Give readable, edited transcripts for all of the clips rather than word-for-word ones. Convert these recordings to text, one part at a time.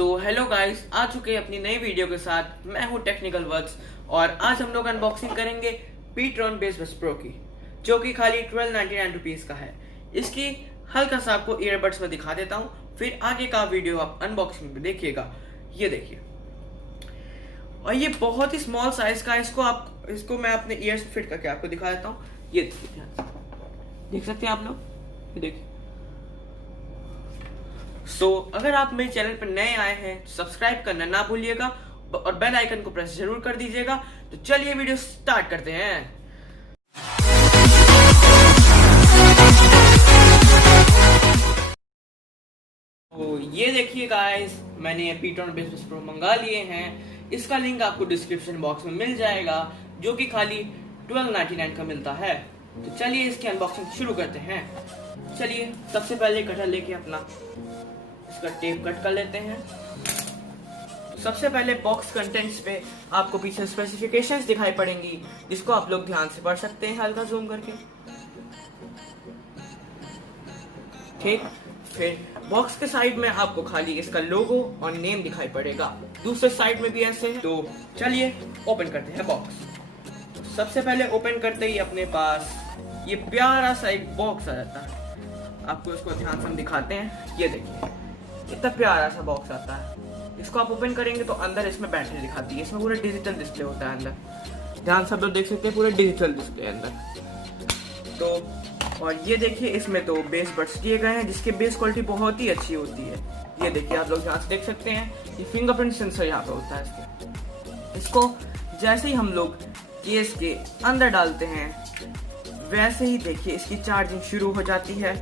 Hello guys, आ चुके हैं अपनी नई वीडियो के साथ। मैं हूं टेक्निकल वर्ड्स और आज हम लोग अनबॉक्सिंग करेंगे पीट्रॉन बेस बस प्रो की, जो कि खाली 1299 रुपीज का है। इसकी हल्का सा आपको ईयरबड्स में दिखा देता हूं, फिर आगे का वीडियो आप अनबॉक्सिंग में देखिएगा। ये देखिए, और ये बहुत ही स्मॉल साइज का है। इसको मैं अपने ईयर्स फिट करके आपको दिखा देता हूँ। ये देखिए, ध्यान से देख सकते हैं आप लोग, ये देखिए। अगर आप मेरे चैनल पर नए आए हैं तो सब्सक्राइब करना ना भूलिएगा और बेल आइकन को प्रेस जरूर कर दीजिएगा। तो चलिए वीडियो स्टार्ट करते हैं। तो ये देखिए गाइस, मैंने ये पीट्रॉन बेस बस प्रो मंगा लिए हैं। इसका लिंक आपको डिस्क्रिप्शन बॉक्स में मिल जाएगा, जो कि खाली 1299 का मिलता है। तो चलिए इसकी अनबॉक्सिंग शुरू करते हैं। चलिए सबसे पहले कटर लेके अपना इसका टेप कट कर लेते हैं। सबसे पहले बॉक्स कंटेंट्स पे आपको पीछे स्पेसिफिकेशंस दिखाई पड़ेंगी, जिसको आप लोग ध्यान से पढ़ सकते हैं हल्का जूम करके। ठीक, फिर बॉक्स के साइड में आपको खाली इसका लोगो और नेम दिखाई पड़ेगा। दूसरे साइड में भी ऐसे है। तो चलिए ओपन करते हैं बॉक्स। सबसे पहले ओपन करते ही अपने पास ये प्यारा सा एक बॉक्स आ जाता है। आपको इसको ध्यान से हम दिखाते हैं। ये देखिए, इतना प्यारा सा बॉक्स आता है। इसको आप ओपन करेंगे तो अंदर इसमें बैटरी दिखाती है। इसमें पूरा डिजिटल डिस्प्ले होता है अंदर। ध्यान से आप लोग देख सकते हैं, पूरा डिजिटल डिस्प्ले अंदर। तो और ये देखिए, इसमें तो बेस बड्स दिए गए हैं, जिसकी बेस क्वालिटी बहुत ही अच्छी होती है। ये देखिए, आप लोग ध्यान से देख सकते हैं, ये फिंगरप्रिंट सेंसर यहाँ पे होता है। इसको जैसे ही हम लोग केस के अंदर डालते हैं, वैसे ही देखिए इसकी चार्जिंग शुरू हो जाती है।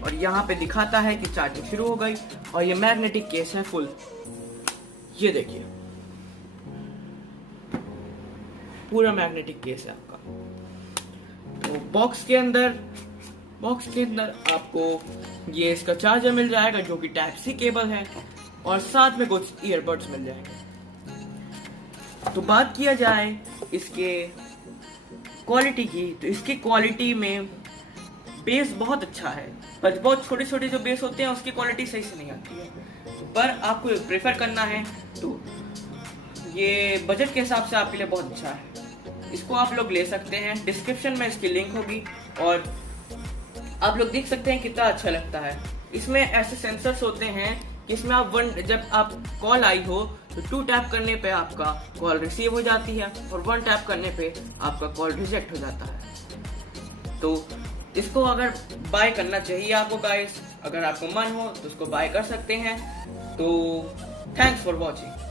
और यहाँ पे दिखाता है कि चार्जिंग शुरू हो गई। और ये मैग्नेटिक केस है फुल। ये देखिए, पूरा मैग्नेटिक केस है आपका। तो बॉक्स के अंदर आपको ये इसका चार्जर मिल जाएगा, जो कि टाइप सी केबल है, और साथ में कुछ ईयरबड्स मिल जाएंगे। तो बात किया जाए इसके क्वालिटी की, तो इसकी क्वालिटी में बेस बहुत अच्छा है, पर बहुत छोटे छोटे जो बेस होते हैं उसकी क्वालिटी सही से नहीं आती है। पर आपको प्रेफर करना है तो ये बजट के हिसाब से आपके लिए बहुत अच्छा है। इसको आप लोग ले सकते हैं, डिस्क्रिप्शन में इसकी लिंक होगी। और आप लोग देख सकते हैं कितना अच्छा लगता है। इसमें ऐसे सेंसर्स होते हैं कि इसमें आप जब आप कॉल आई हो तो 2 टैप करने पे आपका कॉल रिसीव हो जाती है, और 1 टैप करने पे आपका कॉल रिजेक्ट हो जाता है। तो इसको अगर बाय करना चाहिए आपको गाइस, अगर आपको मन हो तो इसको बाय कर सकते हैं। तो थैंक्स फॉर वॉचिंग।